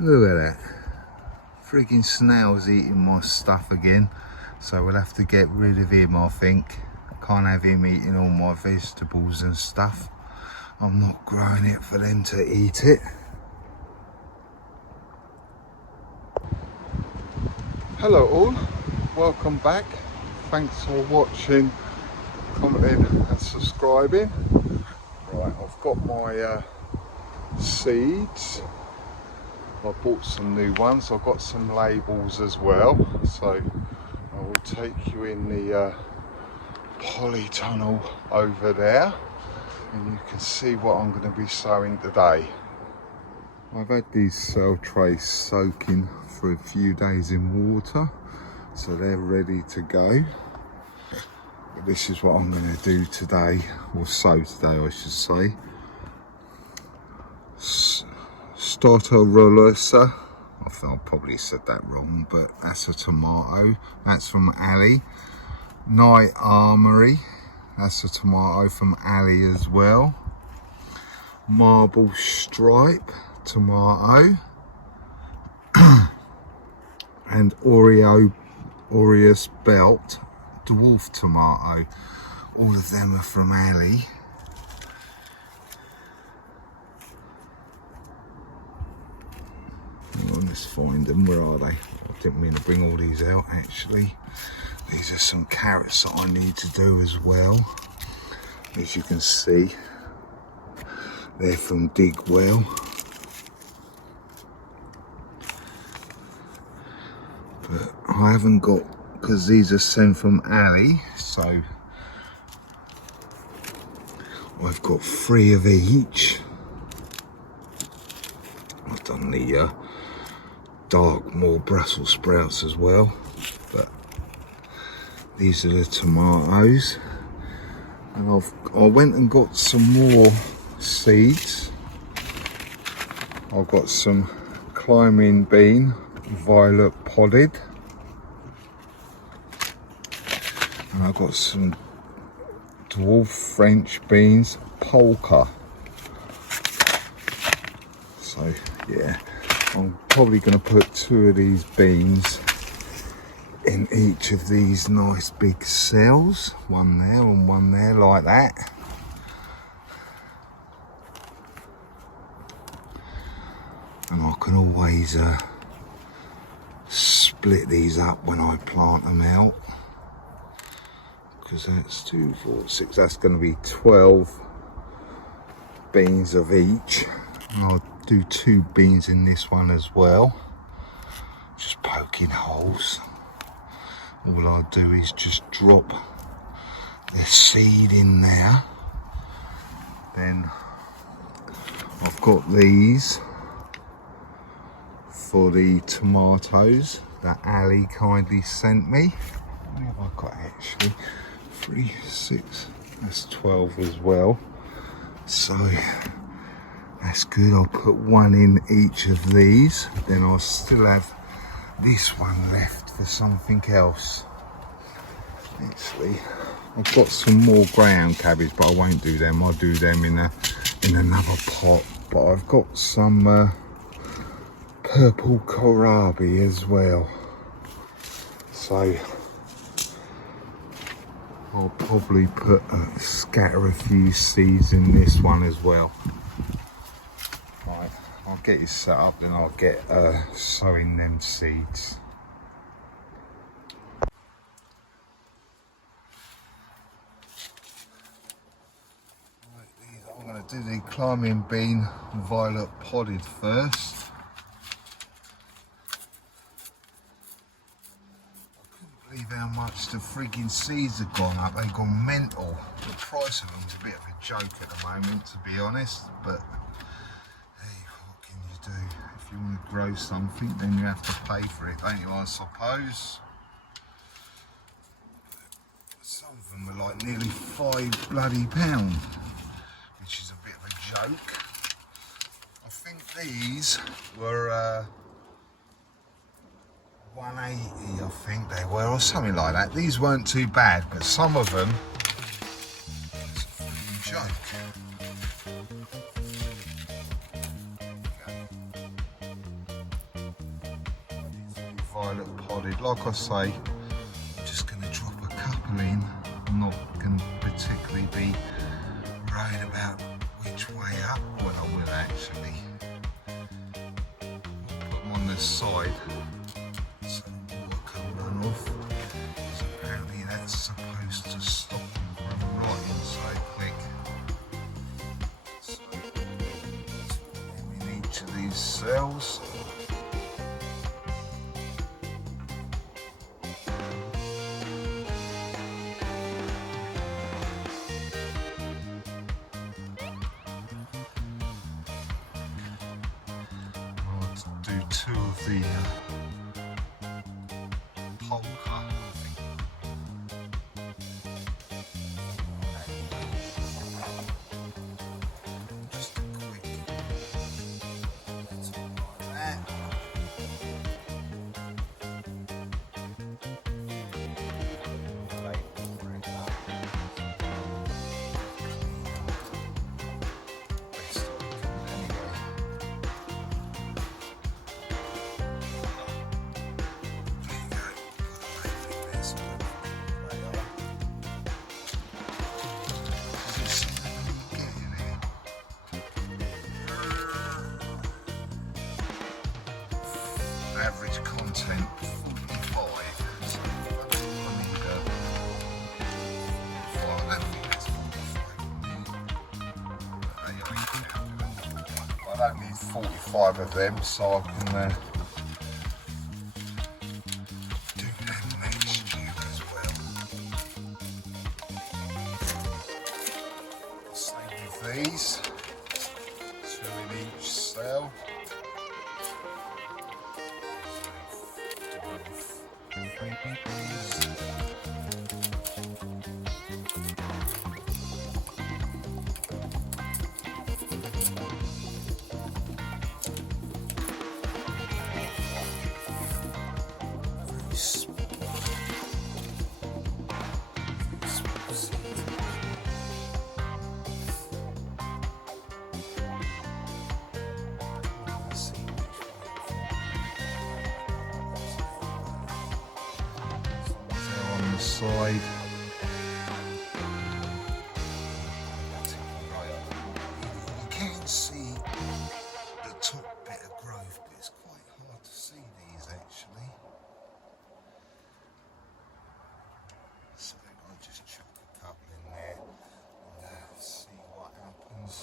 Look at that. Freaking snail's eating my stuff again. So we'll have to get rid of him, I think. Can't have him eating all my vegetables and stuff. I'm not growing it for them to eat it. Hello all, welcome back. Thanks for watching, commenting and subscribing. Right, I've got my seeds. I bought some new ones. I've got some labels as well. So I will take you in the polytunnel over there and you can see what I'm going to be sowing today. I've had these cell trays soaking for a few days in water, so they're ready to go. But this is what I'm going to do today, or sow today I should say. Starterolosa, I think I probably said that wrong, but that's a tomato. That's from Ali. Night Armory, that's a tomato from Ali as well. Marble Stripe tomato. And Aureus Belt dwarf tomato. All of them are from Ali. Let's find them. Where are they? I didn't mean to bring all these out actually. These are some carrots that I need to do as well. As you can see, they're from Dig Well. But I haven't got, because these are sent from Ali, so I've got 3 of each. I've done the Darkmoor Brussels sprouts as well, but these are the tomatoes. And I went and got some more seeds. I've got some climbing bean, violet podded, and I've got some dwarf French beans, polka. So yeah, I'm probably going to put 2 of these beans in each of these nice big cells, one there and one there, like that. And I can always split these up when I plant them out, because that's 2, 4, 6, that's going to be 12 beans of each. And I'll do 2 beans in this one as well, just poking holes. All I'll do is just drop the seed in there. Then I've got these for the tomatoes that Ali kindly sent me. How many have I got actually? 3, 6, that's 12 as well. So that's good. I'll put 1 in each of these. Then I'll still have this one left for something else. Actually, I've got some more ground cabbage, but I won't do them. I'll do them in another pot. But I've got some purple kohlrabi as well. So I'll probably scatter a few seeds in this one as well. Right, I'll get it set up, then I'll get sowing them seeds. Right, I'm going to do the climbing bean violet podded first. Believe how much the frigging seeds have gone up. They've gone mental. The price of them's a bit of a joke at the moment, to be honest, but hey, what can you do? If you want to grow something, then you have to pay for it, don't you, I suppose? Some of them were like nearly £5 bloody, which is a bit of a joke. I think these were 180, I think they were, or something like that. These weren't too bad, but some of them, it's a fucking joke. violet podded. Like I say, I'm just going to drop a couple in. I'm not going to particularly be worried about which way up. Well, I will actually. Put them on this side so the water can run off. So apparently that's supposed to stop them from rotting so quick. So we need to these cells. Do two of the polka, I think. Just a quick like that. Average content 45, so I need well, I don't think that's 45. I don't need 45 of them, so I can do them next year as well. Same with these, 2 in each cell. Side. You can see the top bit of growth, but it's quite hard to see these actually. So I'll just chuck a couple in there and see what happens.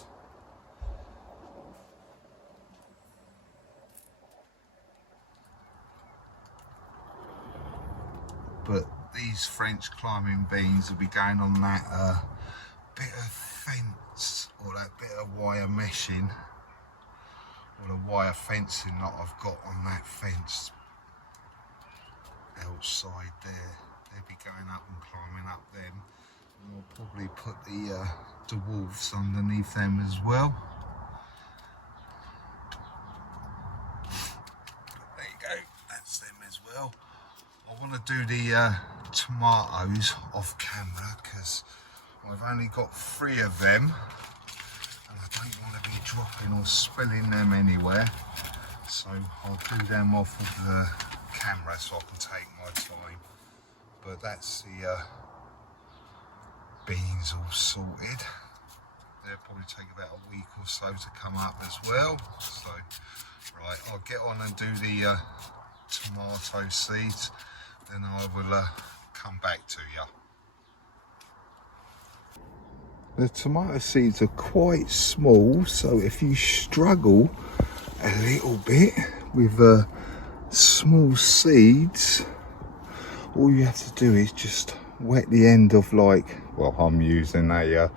But these French climbing beans will be going on that bit of fence, or that bit of wire meshing, or the wire fencing that I've got on that fence outside there. They'll be going up and climbing up them, and I'll probably put the wolves underneath them as well. But there you go, that's them as well. I want to do the tomatoes off camera because I've only got 3 of them and I don't want to be dropping or spilling them anywhere, so I'll do them off of the camera so I can take my time. But that's the beans all sorted. They'll probably take about a week or so to come up as well. So right, I'll get on and do the tomato seeds, then I will come back to you. The tomato seeds are quite small, so if you struggle a little bit with small seeds, all you have to do is just wet the end of, like, well, I'm using a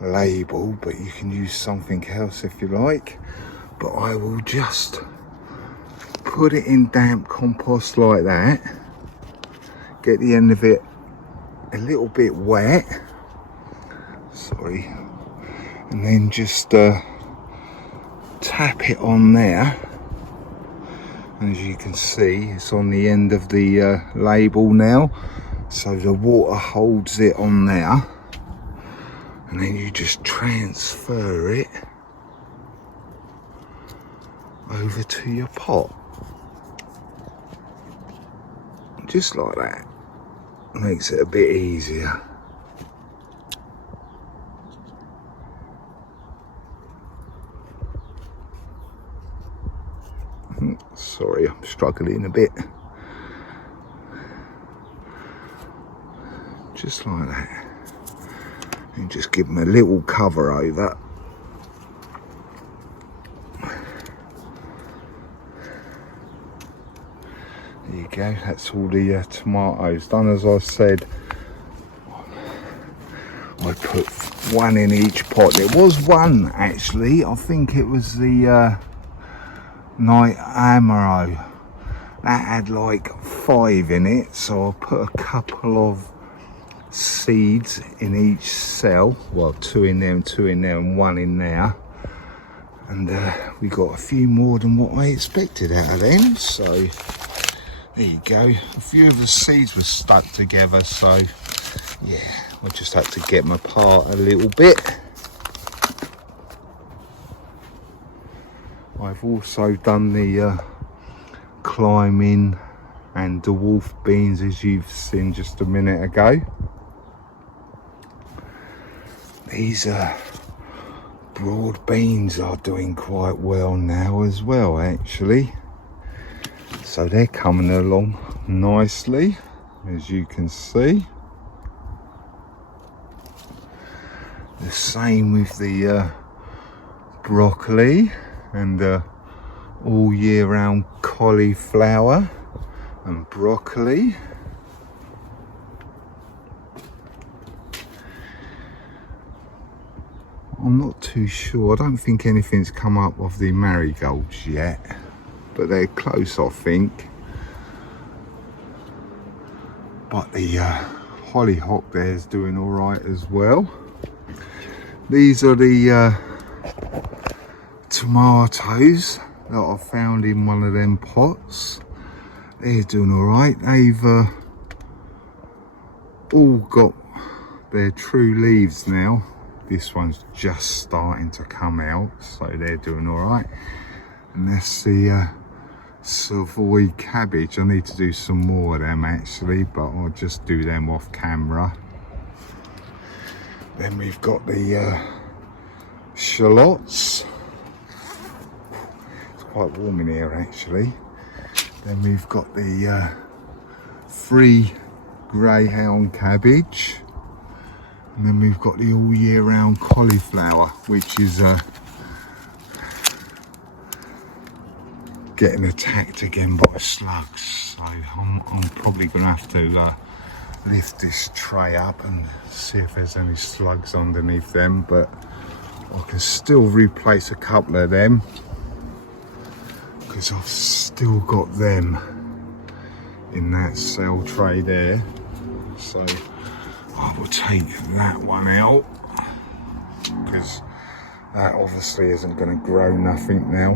label, but you can use something else if you like, but I will just put it in damp compost like that, get the end of it a little bit wet, sorry, and then just tap it on there. And as you can see, it's on the end of the label now, so the water holds it on there, and then you just transfer it over to your pot. just like that. Makes it a bit easier. Sorry, I'm struggling a bit. Just like that. And just give them a little cover over. There you go, that's all the tomatoes done. As I said, I put one in each pot. There was one actually, I think it was the night amaro. That had like 5 in it, so I put a couple of seeds in each cell. Well, 2 in there and 2 in there and 1 in there. And we got a few more than what I expected out of them, so there you go. A few of the seeds were stuck together, so yeah, I just had to get them apart a little bit. I've also done the climbing and dwarf beans, as you've seen just a minute ago. These broad beans are doing quite well now as well, actually. So they're coming along nicely, as you can see. The same with the broccoli and all year round cauliflower and broccoli. I'm not too sure. I don't think anything's come up of the marigolds yet, but they're close, I think. But the hollyhock there's doing all right as well. These are the tomatoes that I found in one of them pots. They're doing all right. They've all got their true leaves now. This one's just starting to come out, so they're doing all right. And that's the Savoy cabbage. I need to do some more of them actually, but I'll just do them off camera. Then we've got the shallots. It's quite warm in here actually. Then we've got the free greyhound cabbage. And then we've got the all year round cauliflower, which is getting attacked again by slugs. So I'm probably going to have to lift this tray up and see if there's any slugs underneath them, but I can still replace a couple of them because I've still got them in that cell tray there. So I will take that one out because that obviously isn't going to grow nothing now,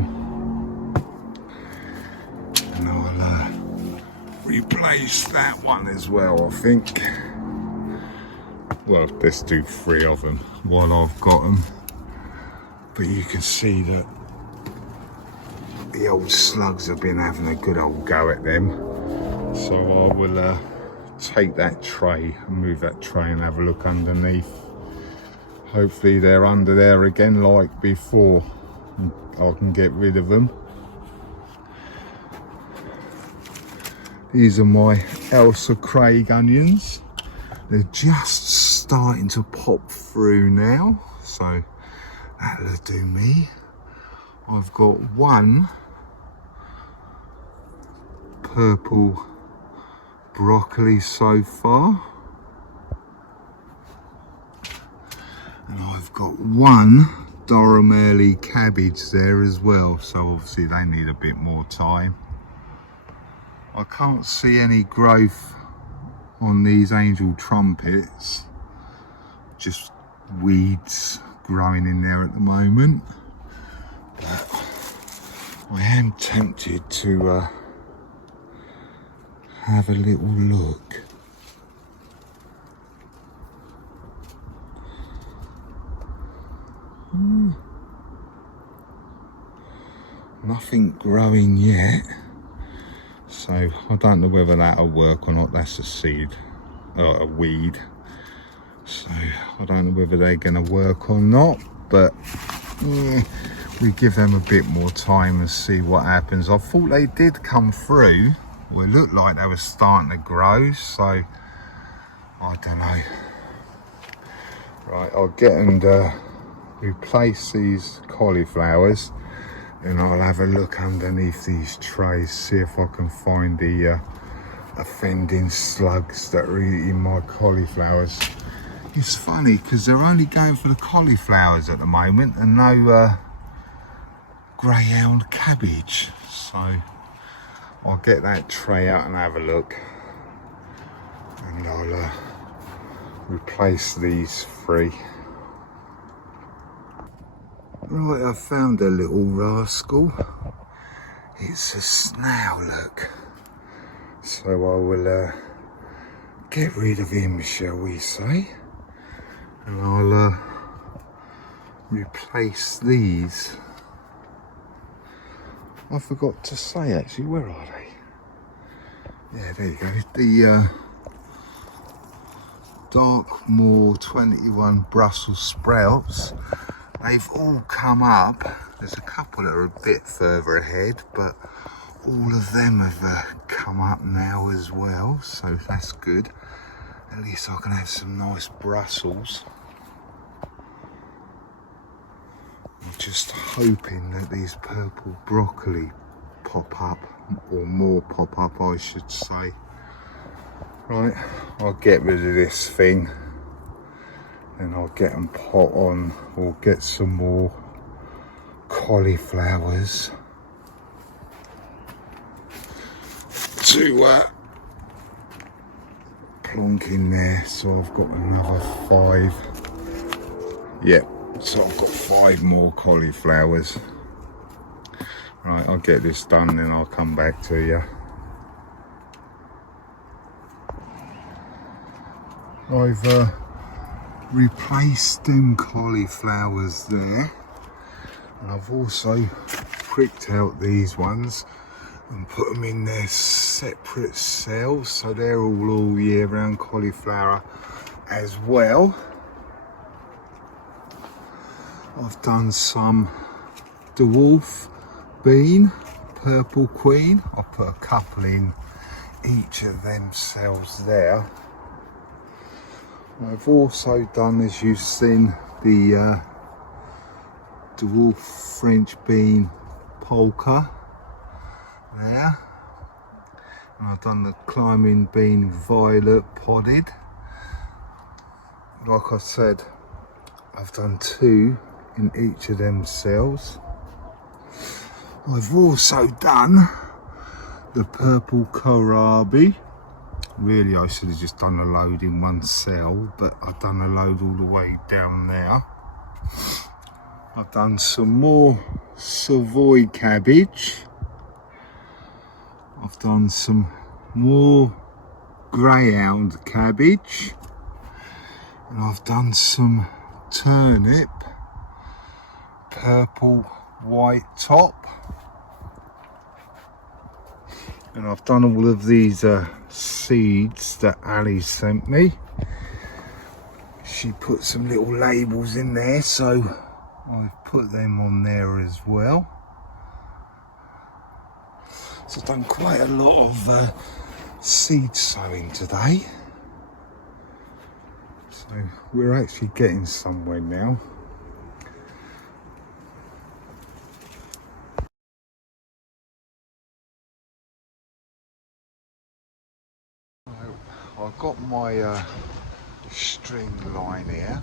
and I'll replace that one as well, I think. Well, let's do 3 of them while I've got them. But you can see that the old slugs have been having a good old go at them, so I will take that tray and move that tray and have a look underneath. Hopefully they're under there again like before and I can get rid of them. These are my Elsa Craig onions. They're just starting to pop through now, so that'll do me. I've got one purple broccoli so far, and I've got one Durham early cabbage there as well, so obviously they need a bit more time. I can't see any growth on these angel trumpets, just weeds growing in there at the moment, but I am tempted to have a little look. Nothing growing yet, So I don't know whether that'll work or not. That's a seed, a weed. So I don't know whether they're going to work or not, but yeah, we give them a bit more time and see what happens. I thought they did come through. Well, it looked like they were starting to grow, so I don't know. Right, I'll get and replace these cauliflowers, and I'll have a look underneath these trays, see if I can find the offending slugs that are eating my cauliflowers. It's funny because they're only going for the cauliflowers at the moment and no greyhound cabbage. So I'll get that tray out and have a look, and I'll replace these three. Right, I found a little rascal. It's a snail, look. So I will get rid of him, shall we say. And I'll replace these. I forgot to say actually, where are they? Yeah, there you go. The Darkmoor 21 Brussels sprouts. They've all come up. There's a couple that are a bit further ahead, but all of them have come up now as well, so that's good. At least I can have some nice Brussels. I'm just hoping that these purple broccoli pop up, or more pop up I should say. Right, I'll get rid of this thing and I'll get them pot on, or get some more cauliflowers to plonk in there. So I've got another 5. Yep, so I've got 5 more cauliflowers. Right, I'll get this done and I'll come back to you. I've replaced them cauliflowers there, and I've also pricked out these ones and put them in their separate cells, so they're all year round cauliflower as well. I've done some dwarf bean, purple queen. I put a couple in each of them cells there. I've also done, as you've seen, the dwarf French bean polka there, and I've done the climbing bean violet podded. Like I said, I've done 2 in each of them cells. I've also done the purple kohlrabi. Really, I should have just done a load in one cell, but I've done a load all the way down there. I've done some more Savoy cabbage. I've done some more greyhound cabbage. And I've done some turnip, purple white top. And I've done all of these seeds that Ali sent me. She put some little labels in there, so I've put them on there as well. So I've done quite a lot of seed sowing today. So we're actually getting somewhere now. I've got my string line here.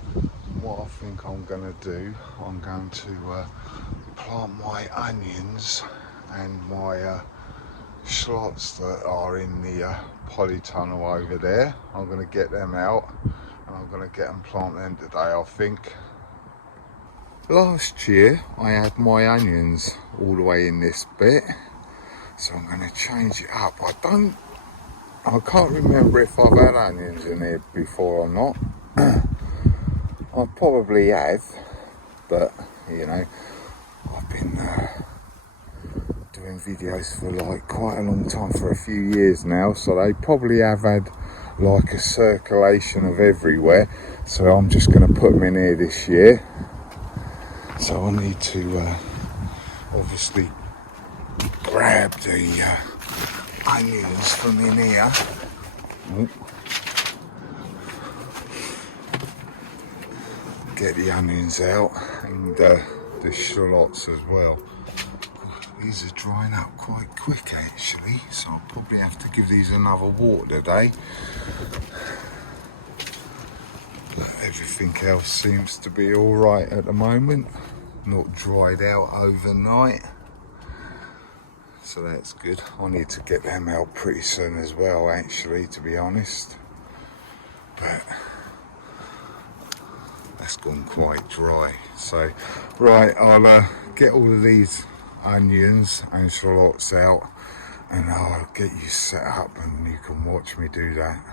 What I think I'm going to do, I'm going to plant my onions and my shallots that are in the polytunnel over there. I'm going to get them out and I'm going to get them plant them today, I think. Last year I had my onions all the way in this bit, so I'm going to change it up. I can't remember if I've had onions in here before or not. I probably have, but you know, I've been doing doing videos for like quite a long time, for a few years now, so they probably have had like a circulation of everywhere. So I'm just going to put them in here this year. So I need to obviously grab the onions from in here. Oh. Get the onions out, and the shallots as well. These are drying up quite quick actually, so I'll probably have to give these another water today. But everything else seems to be all right at the moment, not dried out overnight, so that's good. I need to get them out pretty soon as well actually, to be honest, but that's gone quite dry. So right, I'll get all of these onions and shallots out, and I'll get you set up and you can watch me do that.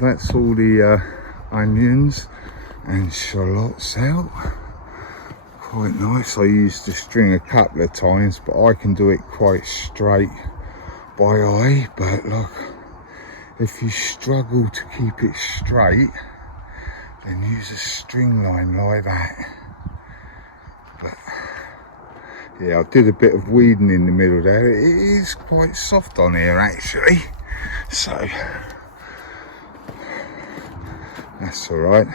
that's all the onions and shallots out. Quite nice. I used the string a couple of times, but I can do it quite straight by eye. But look, if you struggle to keep it straight, then use a string line like that. But yeah, I did a bit of weeding in the middle there. It is quite soft on here actually, so that's all right.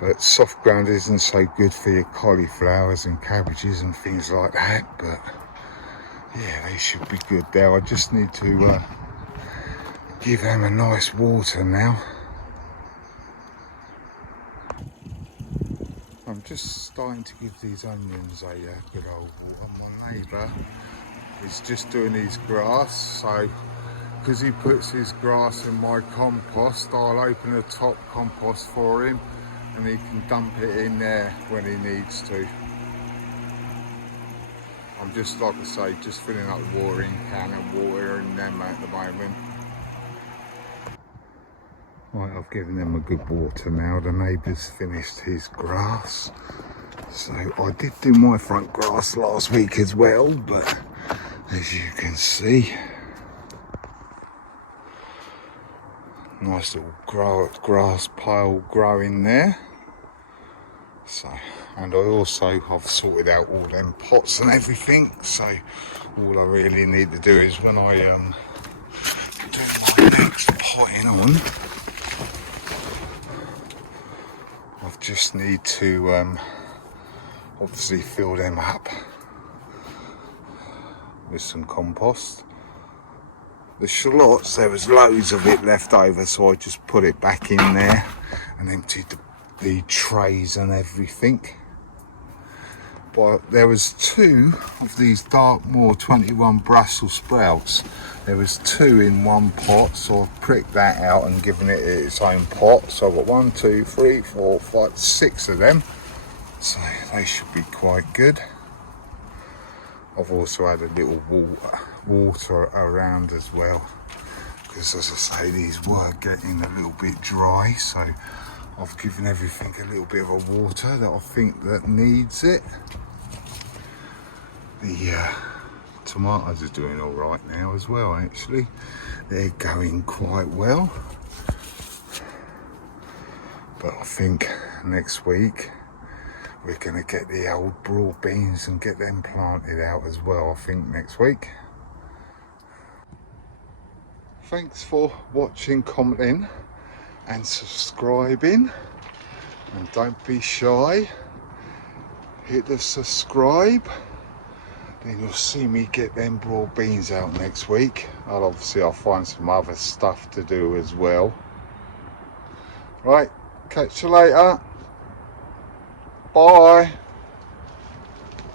But soft ground isn't so good for your cauliflowers and cabbages and things like that. But yeah, they should be good there. I just need to give them a nice water now. I'm just starting to give these onions a good old water. My neighbour is just doing his grass, so because he puts his grass in my compost, I'll open the top compost for him and he can dump it in there when he needs to. I'm just, like I say, just filling up the watering can and watering them at the moment. Right, I've given them a good water now. The neighbour's finished his grass. So I did do my front grass last week as well, but as you can see, nice little grass pile growing there. So, and I've sorted out all them pots and everything, so all I really need to do is when I do my next potting on, I just need to obviously fill them up with some compost. The shallots, there was loads of it left over, so I just put it back in there and emptied the trays and everything. But there was 2 of these Dartmoor 21 Brussels sprouts. There was 2 in one pot, so I've pricked that out and given it its own pot. So I've got 1, 2, 3, 4, 5, 6 of them. So they should be quite good. I've also had a little water around as well, because as I say, these were getting a little bit dry, so I've given everything a little bit of a water that I think that needs it. The tomatoes are doing all right now as well, actually. They're going quite well. But I think next week we're going to get the old broad beans and get them planted out as well, I think, next week. Thanks for watching, commenting and subscribing. And don't be shy. Hit the subscribe. Then you'll see me get them broad beans out next week. I'll find some other stuff to do as well. Right, catch you later. Bye.